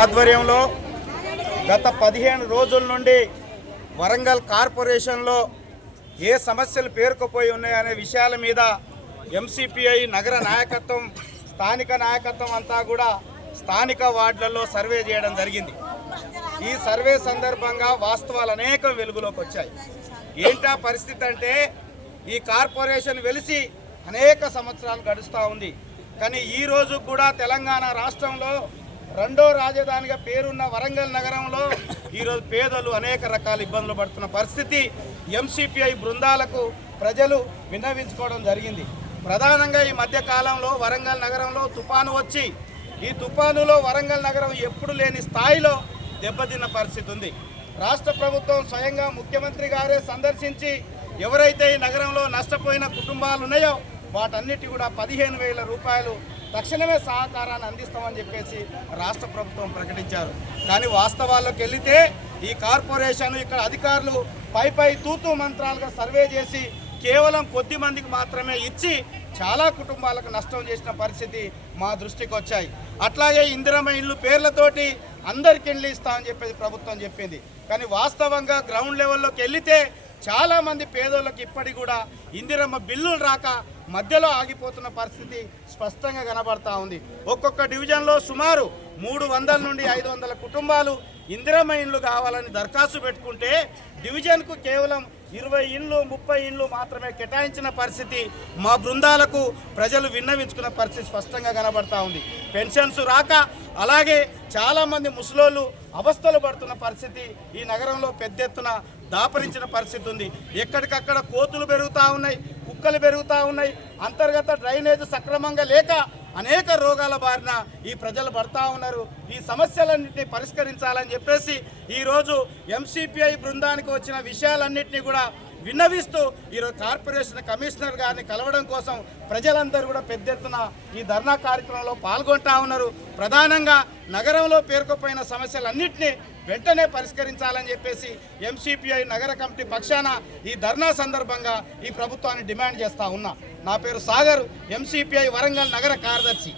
ఆధ్వర్యంలో గత 15 రోజుల నుండి వరంగల్ కార్పొరేషన్లో ఏ సమస్యలు పేరుకుపోయి ఉన్నాయనే విషయాల మీద ఎంసీపీఐ నగర నాయకత్వం, స్థానిక నాయకత్వం అంతా కూడా స్థానిక వార్డులలో సర్వే చేయడం జరిగింది. ఈ సర్వే సందర్భంగా వాస్తవాలు అనేకం వెలుగులోకి వచ్చాయి. ఏంటా పరిస్థితి అంటే, ఈ కార్పొరేషన్ వెలిసి అనేక సంవత్సరాలు గడుస్తూ ఉంది. కానీ ఈ రోజు కూడా తెలంగాణ రాష్ట్రంలో రెండో రాజధానిగా పేరున్న వరంగల్ నగరంలో ఈరోజు పేదలు అనేక రకాల ఇబ్బందులు పడుతున్న పరిస్థితి ఎంసీపీఐ బృందాలకు ప్రజలు విన్నవించుకోవడం జరిగింది. ప్రధానంగా ఈ మధ్య కాలంలో వరంగల్ నగరంలో తుఫాను వచ్చి ఈ తుఫానులో వరంగల్ నగరం ఎప్పుడు లేని స్థాయిలో దెబ్బతిన్న పరిస్థితి ఉంది. రాష్ట్ర ప్రభుత్వం స్వయంగా ముఖ్యమంత్రి గారే సందర్శించి ఎవరైతే ఈ నగరంలో నష్టపోయిన కుటుంబాలు ఉన్నాయో వాటన్నిటి కూడా 15,000 రూపాయలు తక్షణమే సహకారాన్ని అందిస్తామని చెప్పేసి రాష్ట్ర ప్రభుత్వం ప్రకటించారు. కానీ వాస్తవాల్లోకి వెళితే ఈ కార్పొరేషన్ ఇక్కడ అధికారులు పై తూతూ మంత్రాలుగా సర్వే చేసి కేవలం కొద్ది మందికి మాత్రమే ఇచ్చి చాలా కుటుంబాలకు నష్టం చేసిన పరిస్థితి మా దృష్టికి వచ్చాయి. అట్లాగే ఇందిరమ్మ ఇల్లు పేర్లతోటి అందరికి ఇల్లు ఇస్తామని చెప్పేసి ప్రభుత్వం చెప్పింది. కానీ వాస్తవంగా గ్రౌండ్ లెవెల్లోకి వెళితే చాలామంది పేదోళ్ళకి ఇప్పటికి కూడా ఇందిరమ్మ బిల్లులు రాక మధ్యలో ఆగిపోతున్న పరిస్థితి స్పష్టంగా కనబడతా ఉంది. ఒక్కొక్క డివిజన్లో సుమారు 300 నుండి 500 కుటుంబాలు ఇందిరమ్మ ఇండ్లు కావాలని దరఖాస్తు పెట్టుకుంటే డివిజన్కు కేవలం 20 ఇండ్లు 30 ఇండ్లు మాత్రమే కేటాయించిన పరిస్థితి మా బృందాలకు ప్రజలు విన్నవించుకున్న పరిస్థితి స్పష్టంగా కనబడతా ఉంది. పెన్షన్స్ రాక అలాగే చాలామంది ముసలోళ్ళు అవస్థలు పడుతున్న పరిస్థితి ఈ నగరంలో పెద్ద ఎత్తున దాపరించిన పరిస్థితి ఉంది. ఎక్కడికక్కడ కోతులు పెరుగుతూ ఉన్నాయి, కుక్కలు పెరుగుతూ ఉన్నాయి. అంతర్గత డ్రైనేజ్ సక్రమంగా లేక అనేక రోగాల బారిన ఈ ప్రజలు పడతా ఉన్నారు. ఈ సమస్యలన్నింటినీ పరిష్కరించాలని చెప్పేసి ఈరోజు ఎంసీపీఐ బృందానికి వచ్చిన విషయాలన్నింటినీ కూడా విన్నవిస్తూ ఈరోజు కార్పొరేషన్ కమిషనర్ గారిని కలవడం కోసం ప్రజలందరూ కూడా పెద్ద ఎత్తున ఈ ధర్నా కార్యక్రమంలో పాల్గొంటా ఉన్నారు. ప్రధానంగా నగరంలో పేరుకుపోయిన సమస్యలన్నింటినీ వెంటనే పరిష్కరించాలని చెప్పేసి ఎంసీపీఐ నగర కమిటీ పక్షాన ఈ ధర్నా సందర్భంగా ఈ ప్రభుత్వాన్ని డిమాండ్ చేస్తూ ఉన్నా. నా పేరు సాగర్, ఎంసీపీఐ వరంగల్ నగర కార్యదర్శి.